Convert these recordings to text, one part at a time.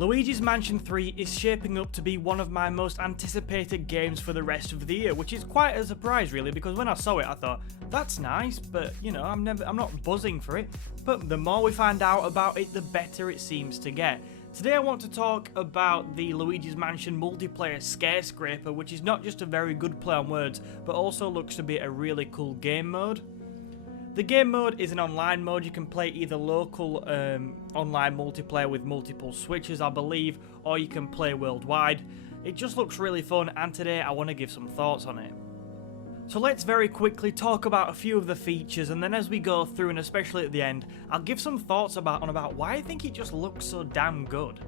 Luigi's Mansion 3 is shaping up to be one of my most anticipated games for the rest of the year, which is quite a surprise really, because when I saw it I thought, that's nice, but you know, I'm not buzzing for it. But the more we find out about it, the better it seems to get. Today I want to talk about the Luigi's Mansion multiplayer ScareScraper, which is not just a very good play on words, but also looks to be a really cool game mode. The game mode is an online mode. You can play either local online multiplayer with multiple switches, I believe, or you can play worldwide. It just looks really fun, and today I want to give some thoughts on it. So let's very quickly talk about a few of the features, and then as we go through, and especially at the end, I'll give some thoughts about why I think it just looks so damn good.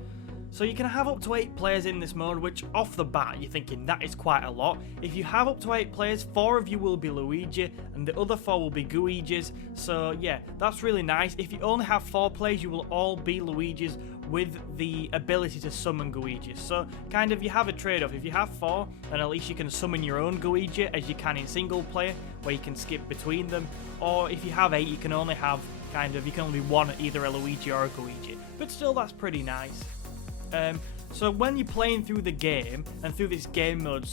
So you can have up to 8 players in this mode, which off the bat you're thinking that is quite a lot. If you have up to 8 players, 4 of you will be Luigi and the other 4 will be Gooiges. So yeah, that's really nice. If you only have 4 players, you will all be Luigis with the ability to summon Gooiges. So kind of you have a trade-off. If you have 4, then at least you can summon your own Gooigi as you can in single player, where you can skip between them. Or if you have 8, you can only have you can only one, either a Luigi or a Gooigi. But still, that's pretty nice. So when you're playing through the game, and through this game mode,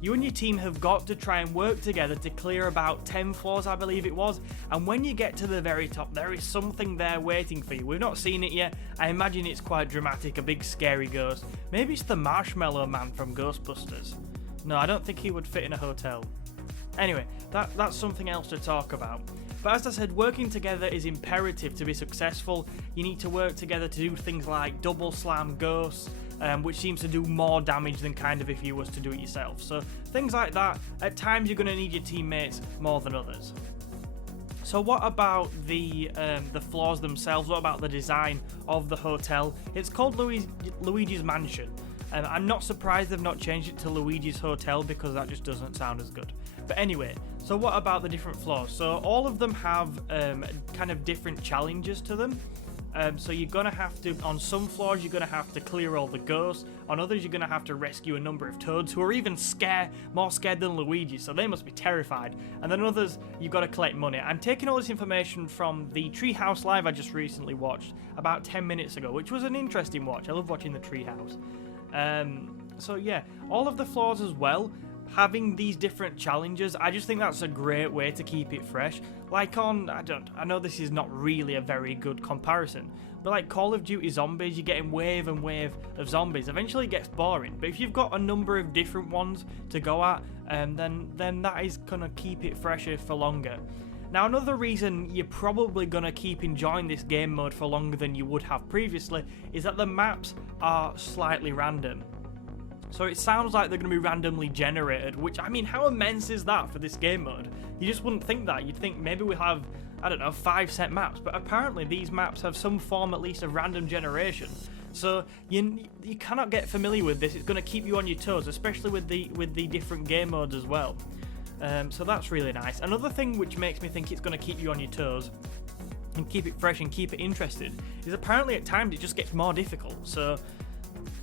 you and your team have got to try and work together to clear about 10 floors, I believe it was, and when you get to the very top, there is something there waiting for you. We've not seen it yet. I imagine it's quite dramatic, a big scary ghost. Maybe it's the Marshmallow Man from Ghostbusters. No, I don't think he would fit in a hotel. Anyway, that's something else to talk about. But as I said, working together is imperative to be successful. You need to work together to do things like double slam ghosts, which seems to do more damage than kind of if you was to do it yourself. So things like that, at times you're going to need your teammates more than others. So what about the floors themselves? What about the design of the hotel? It's called Luigi's Mansion. I'm not surprised they've not changed it to Luigi's Hotel, because that just doesn't sound as good. But anyway, so what about the different floors? So all of them have kind of different challenges to them. So you're going to have to, on some floors, you're going to have to clear all the ghosts. On others, you're going to have to rescue a number of Toads who are even more scared than Luigi, so they must be terrified. And then others, you've got to collect money. I'm taking all this information from the Treehouse Live I just recently watched about 10 minutes ago, which was an interesting watch. I love watching the Treehouse. So yeah, all of the floors as well, having these different challenges, I just think that's a great way to keep it fresh. Like on, I know this is not really a very good comparison, but like Call of Duty Zombies, you're getting wave and wave of zombies. Eventually it gets boring, but if you've got a number of different ones to go at, then that is gonna keep it fresher for longer. Now, another reason you're probably going to keep enjoying this game mode for longer than you would have previously is that the maps are slightly random. So it sounds like they're going to be randomly generated, which, I mean, how immense is that for this game mode? You just wouldn't think that. You'd think maybe we have, I don't know, 5 set maps, but apparently these maps have some form at least of random generation. So you cannot get familiar with this. It's going to keep you on your toes, especially with the different game modes as well. So that's really nice. Another thing which makes me think it's going to keep you on your toes and keep it fresh and keep it interested is apparently at times it just gets more difficult. So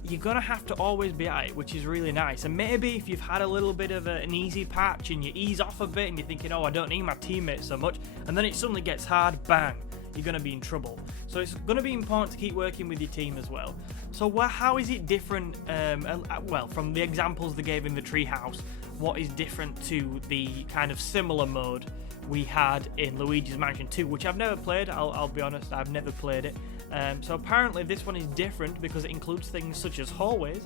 you're going to have to always be at it, which is really nice. And maybe if you've had a little bit of an easy patch and you ease off a bit and you're thinking, oh, I don't need my teammates so much, and then it suddenly gets hard, bang, you're going to be in trouble. So it's going to be important to keep working with your team as well. So how is it different, well, from the examples they gave in the Treehouse, what is different to the kind of similar mode we had in Luigi's Mansion 2, which I've never played, I'll be honest, I've never played it. So apparently this one is different because it includes things such as hallways,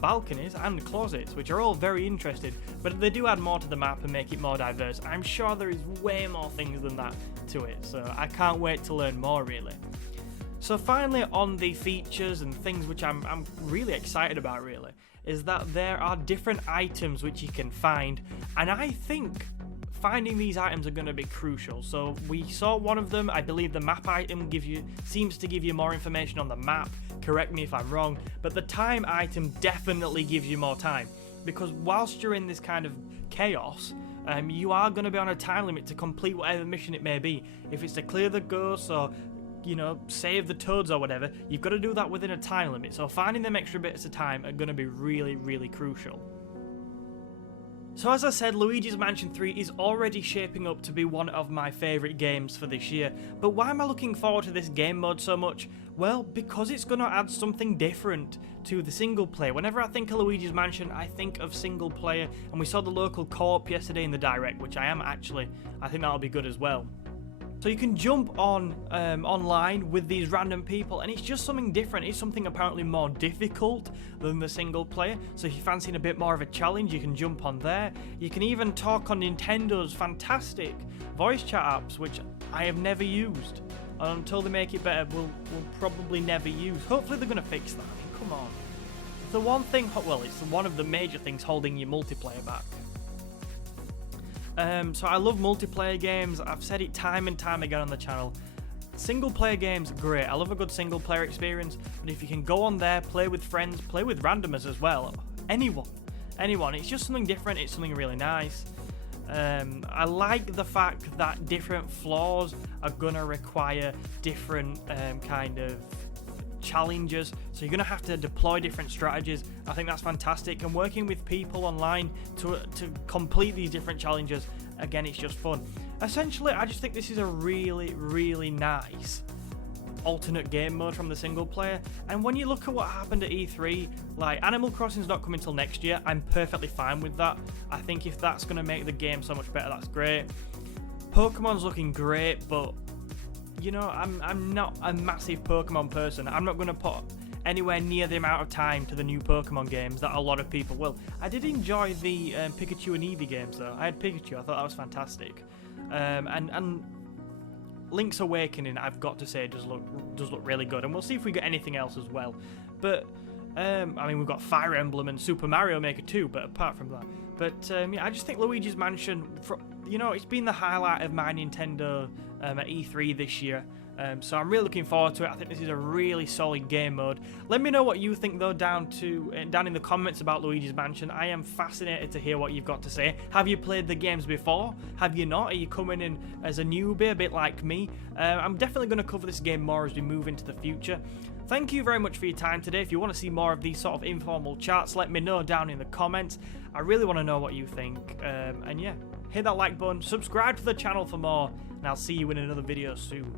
balconies and closets, which are all very interesting, but they do add more to the map and make it more diverse. I'm sure there is way more things than that to it, so I can't wait to learn more really. So finally, on the features and things which I'm really excited about really, is that there are different items which you can find, and I think finding these items are going to be crucial. So we saw one of them, I believe the map item seems to give you more information on the map, correct me if I'm wrong, but the time item definitely gives you more time, because whilst you're in this kind of chaos, you are going to be on a time limit to complete whatever mission it may be. If it's to clear the ghosts or, you know, save the Toads or whatever, you've got to do that within a time limit. So finding them extra bits of time are going to be really, really crucial. So as I said, Luigi's Mansion 3 is already shaping up to be one of my favourite games for this year. But why am I looking forward to this game mode so much? Well, because it's going to add something different to the single player. Whenever I think of Luigi's Mansion, I think of single player, and we saw the local co-op yesterday in the direct, which I think that'll be good as well. So you can jump on online with these random people, and it's just something different. It's something apparently more difficult than the single player. So if you're fancying a bit more of a challenge, you can jump on there. You can even talk on Nintendo's fantastic voice chat apps, which I have never used. And until they make it better, we'll probably never use. Hopefully they're going to fix that. I mean, come on. The one thing, well, it's one of the major things holding your multiplayer back. So I love multiplayer games. I've said it time and time again on the channel. Single player games, great. I love a good single player experience. But if you can go on there, play with friends, play with randomers as well. Anyone. It's just something different. It's something really nice. I like the fact that different floors are gonna require different kind of challenges, so you're gonna have to deploy different strategies. I think that's fantastic, and working with people online to complete these different challenges, again, it's just fun. Essentially, I just think this is a really nice alternate game mode from the single player. And when you look at what happened at E3, like, Animal Crossing's not coming till next year. I'm perfectly fine with that. I think if that's gonna make the game so much better, that's great. Pokemon's looking great, but you know, I'm not a massive Pokemon person. I'm not going to put anywhere near the amount of time to the new Pokemon games that a lot of people will. I did enjoy the Pikachu and Eevee games though. I had Pikachu, I thought that was fantastic. And Link's Awakening, I've got to say, does look really good. And we'll see if we get anything else as well. But, I mean, we've got Fire Emblem and Super Mario Maker 2, but apart from that. But, yeah, I just think Luigi's Mansion, you know, it's been the highlight of my Nintendo at E3 this year. So I'm really looking forward to it. I think this is a really solid game mode. Let me know what you think though down in the comments about Luigi's Mansion. I am fascinated to hear what you've got to say. Have you played the games before? Have you not? Are you coming in as a newbie, a bit like me? I'm definitely going to cover this game more as we move into the future. Thank you very much for your time today. If you want to see more of these sort of informal chats, let me know down in the comments. I really want to know what you think. And yeah, hit that like button, subscribe to the channel for more, and I'll see you in another video soon.